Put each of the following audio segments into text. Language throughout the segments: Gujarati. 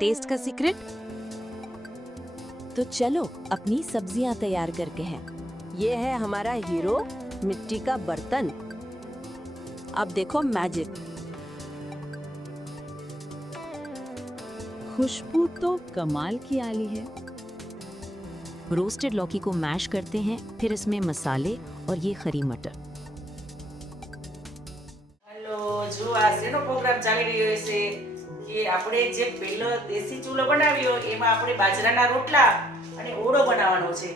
टेस्ट का सीक्रेट? तो चलो अपनी सब्जियां तैयार करके हैं। ये है हमारा हीरो, मिट्टी का बर्तन। अब देखो मैजिक। खुशबू तो कमाल की आली है। रोस्टेड लौकी को मैश करते हैं, फिर इसमें मसाले और ये खरी मटर। हेलो, जो આ શેનો પ્રોગ્રામ ચાલી રહ્યો છે કે આપણે જે પહેલો દેશી ચૂલો બનાવ્યો એમાં આપણે બાજરાના રોટલા અને ઓળો બનાવવાનો છે।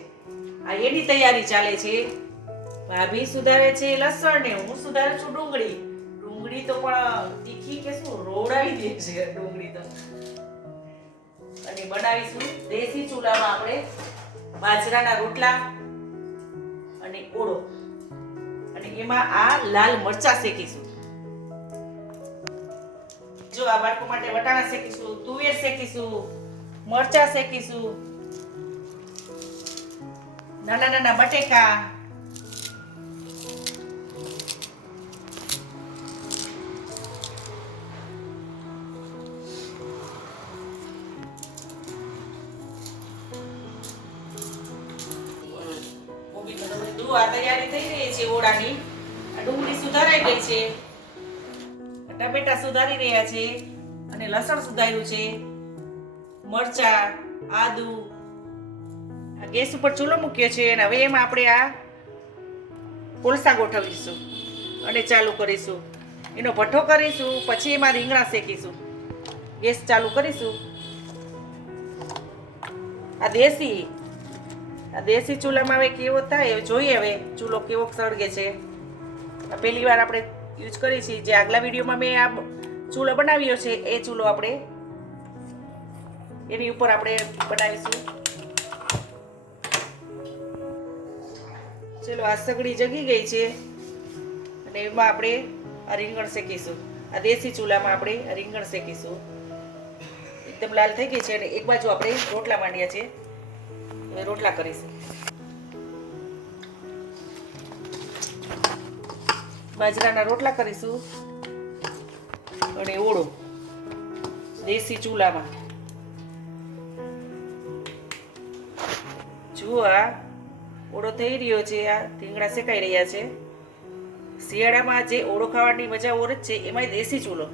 આ એની તૈયારી ચાલે છે। ભાભી સુધારે છે લસણ ને હું સુધારું છું ડુંગળી। ડુંગળી તો પણ તીખી કે શું રોડાવી દે છે ડુંગળી તો। અને બનાવીશું દેશી ચૂલામાં આપણે બાજરાના રોટલા અને ઓળો અને એમાં આ લાલ મરચા શેકીશું। जो आ बाळको माटे वटाणा शेकीशुं, तुवेर शेकीशुं, मरचा शेकीशुं, नाना नाना बटेका, બધું આ તૈયારી થઈ રહી છે ઓળાની। આ ડુંગળી સુધારાઈ ગઈ છે, ટમેટા સુધારી રહ્યા છે અને લસણ સુધાર્યું છે, મરચા, આદુ। આ ગેસ ઉપર ચૂલો મૂક્યો છે અને હવે એમાં આપણે આ કોલસા ગોઠવીશું અને ચાલુ કરીશું। એનો ભઠ્ઠો કરીશું, પછી એમાં રીંગણા શેકીશું। ગેસ ચાલુ કરીશું। આ દેશી ચૂલામાં હવે કેવો થાય જોઈએ। હવે ચૂલો કેવો સળગે છે। આ પહેલી વાર આપણે યુઝ કરી છે। જે આગલા વિડીયોમાં મેં આ ચૂલો બનાવ્યો છે એ ચૂલો આપણે એની ઉપર આપણે બનાવીશું। ચલો આ સગડી જગી ગઈ છે અને એમાં આપણે આ રીંગણ શેકીશું। આ દેશી ચૂલામાં આપણે આ રીંગણ શેકીશું। એકદમ લાલ થઈ ગઈ છે અને એક બાજુ આપણે રોટલા માંડ્યા છે, હવે રોટલા કરીશું। બાજરાના રોટલા કરીશું અને ઓળો દેશી ચૂલામાં। જુઓ આ ઓળો થઈ રહ્યો છે, આ રીંગણા શેકાઈ રહ્યા છે। શિયાળામાં જે ઓળો ખાવાની મજા ઓર જ છે, એમાંય દેશી ચૂલો,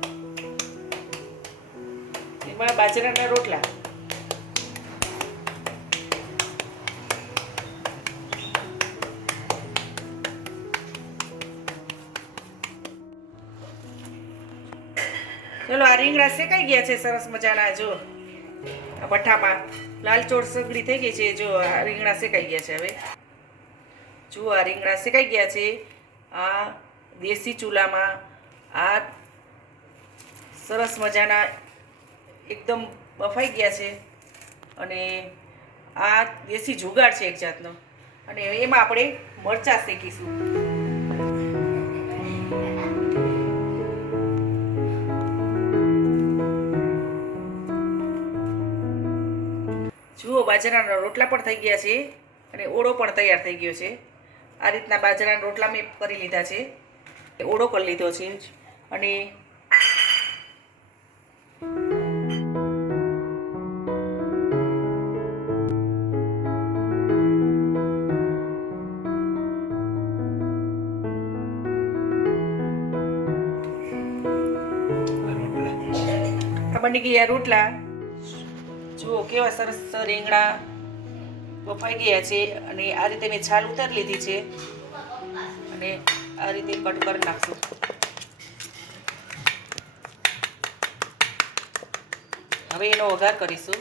એમાં બાજરાના રોટલા। ચલો આ રીંગણા શેકાઈ ગયા છે સરસ મજાના। જો આ ભઠ્ઠામાં લાલચોળ સગડી થઈ ગઈ છે। જો આ રીંગણા શેકાઈ ગયા છે। હવે જુઓ આ રીંગણા શેકાઈ ગયા છે આ દેશી ચૂલામાં। આ સરસ મજાના એકદમ બફાઈ ગયા છે અને આ દેશી જુગાડ છે એક જાતનો। અને એમાં આપણે મરચાં શેકીશું। જુઓ બાજરાના રોટલા પણ થઈ ગયા છે અને ઓળો પણ તૈયાર થઈ ગયો છે। આ રીતના બાજરાના રોટલા મેં કરી લીધા છે, ઓળો કરી લીધો છે અને આ બની ગયા રોટલા। જુઓ કેવા સરસ રીંગણા બફાઈ ગયા છે અને આ રીતે મેં છાલ ઉતારી લીધી છે અને આ રીતે કટ કરી નાખશું। હવે એનો વઘાર કરીશું।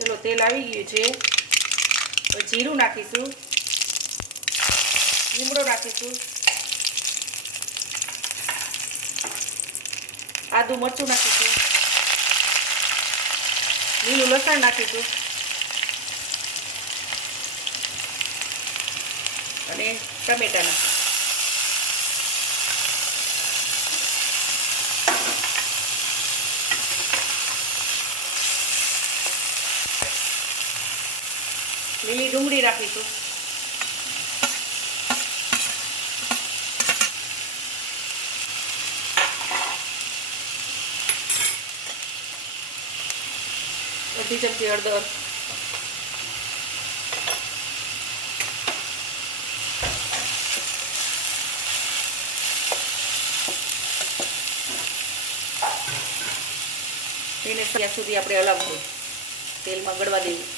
ચલો તેલ આવી ગયું છે, હવે જીરું નાખીશું, લીમડો નાખીશું, આદુ મરચું નાખીશું, લીલું લસણ નાખીશું અને ટમેટા નાખીશું। લીલી ડુંગળી નાખીશું. અડધી ચમચી હળદર. તેને ત્યાં સુધી આપણે હલાવશું, તેલમાં ગળવા દેવું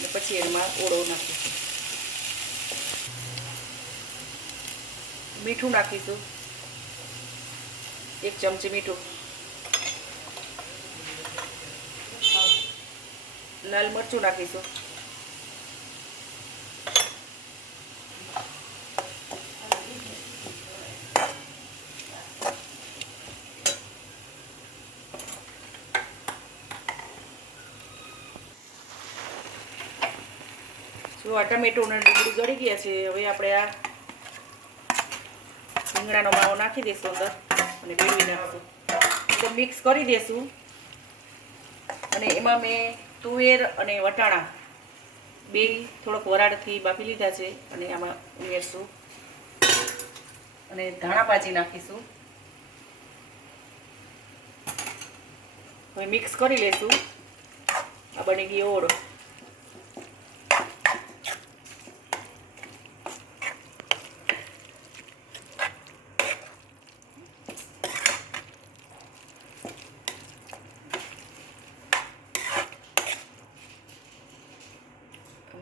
અને પછી એમાં ઓળો નાખીશું. મીઠું નાખીશું, 1 ચમચી મીઠું. લાલ મરચું નાખીશું. જો આ ટમેટો અને ડુંગળી ગળી ગયા છે. હવે આપણે આ રીંગણાનો માવો નાખી દઈશું અંદર અને ભેળવી નાખીશું. એકદમ મિક્સ કરી દઈશું. અને એમાં મેં તુવેર અને વટાણા બે થોડોક વરાળથી બાફી લીધા છે અને આમાં ઉમેરશું અને ધાણા ભાજી નાખીશું. હવે મિક્સ કરી લઈશું. આ બની ગયો ઓળો.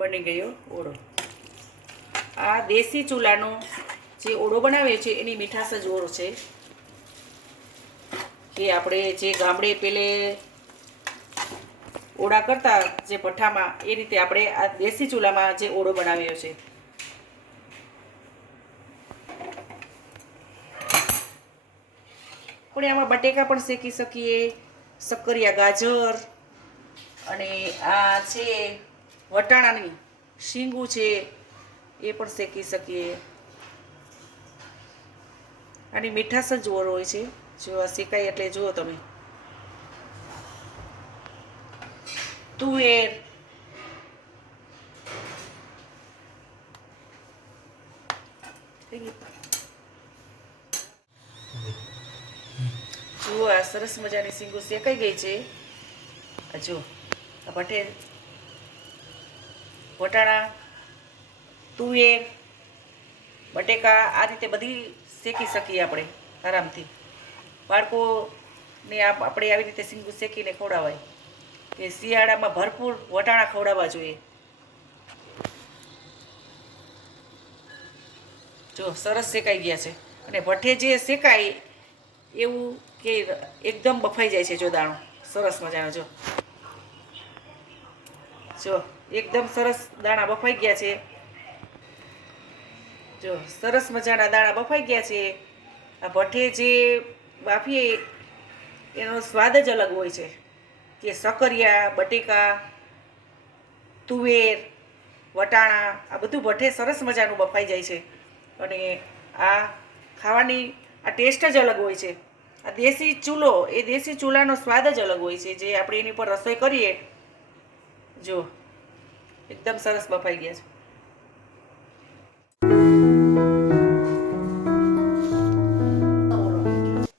બની ગયો ઓળો. આ દેશી ચૂલાનો જે ઓળો બનાવ્યો છે એની મીઠાશ જ ઓળો છે. કે આપણે જે ગામડે પેલે ઓળા કરતા જે ભઠ્ઠામાં, એ રીતે આપણે આ દેશી ચૂલામાં જે ઓળો બનાવ્યો છે. આપણે આમાં બટેકા પણ શેકી શકીએ, શક્કરિયા, ગાજર અને આ છે વટાણાની શીંગું છે એ પણ શેકી શકીએ. આની મીઠાશ જ ઓર હોય છે. જો આ શેકાય એટલે જુઓ તમે. તુવેર, જુઓ આ સરસ મજાની શીંગું શેકાઈ ગઈ છે. આ જો આ વટાણા, તુવેર, બટેકા આ રીતે બધી શેકી શકીએ આપણે આરામથી. બાળકોને આપણે આવી રીતે શીંગું શેકીને ખવડાવાય. કે શિયાળામાં ભરપૂર વટાણા ખવડાવવા જોઈએ. જો સરસ શેકાઈ ગયા છે. અને ભઠ્ઠે જે શેકાય એવું કે એકદમ બફાઈ જાય છે. જો દાણો સરસ મજાનો જો એકદમ સરસ દાણા બફાઈ ગયા છે. જો સરસ મજાના દાણા બફાઈ ગયા છે. આ ભઠ્ઠે જે બાફીએ એનો સ્વાદ જ અલગ હોય છે. કે શક્કરિયા, બટેકા, તુવેર, વટાણા આ બધું ભઠ્ઠે સરસ મજાનું બફાઈ જાય છે. અને આ ખાવાની આ ટેસ્ટ જ અલગ હોય છે. આ દેશી ચૂલો, એ દેશી ચૂલાનો સ્વાદ જ અલગ હોય છે. જે આપણે એની પર રસોઈ કરીએ, જો એકદમ સરસ બફાઈ ગયા છે.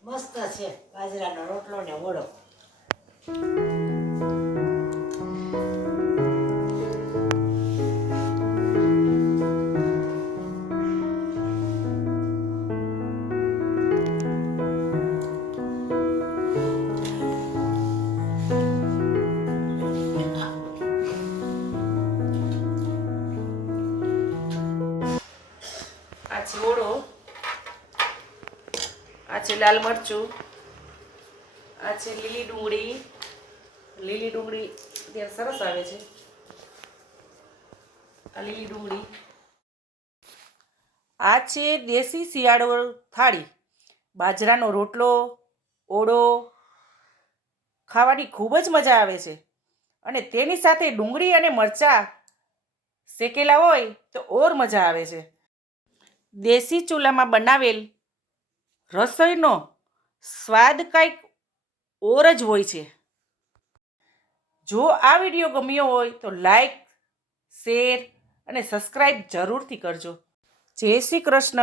મસ્ત છે બાજરાનો રોટલો ને ઓળો. આ છે ઓળો, આ છે લાલ મરચું, આ છે લીલી ડુંગળી. લીલી ડુંગળી અત્યારે સરસ આવે છે. આ લીલી ડુંગળી. આ છે દેશી શિયાળો થાળી. બાજરાનો રોટલો, ઓળો ખાવાની ખૂબ જ મજા આવે છે. અને તેની સાથે ડુંગળી અને મરચાં શેકેલા હોય તો ઓર મજા આવે છે. દેશી ચૂલામાં બનાવેલ રસોઈનો સ્વાદ કંઈક ઓર જ હોય છે. જો આ વિડીયો ગમ્યો હોય તો લાઈક, શેર અને સબસ્ક્રાઈબ જરૂરથી કરજો. જય શ્રી કૃષ્ણ.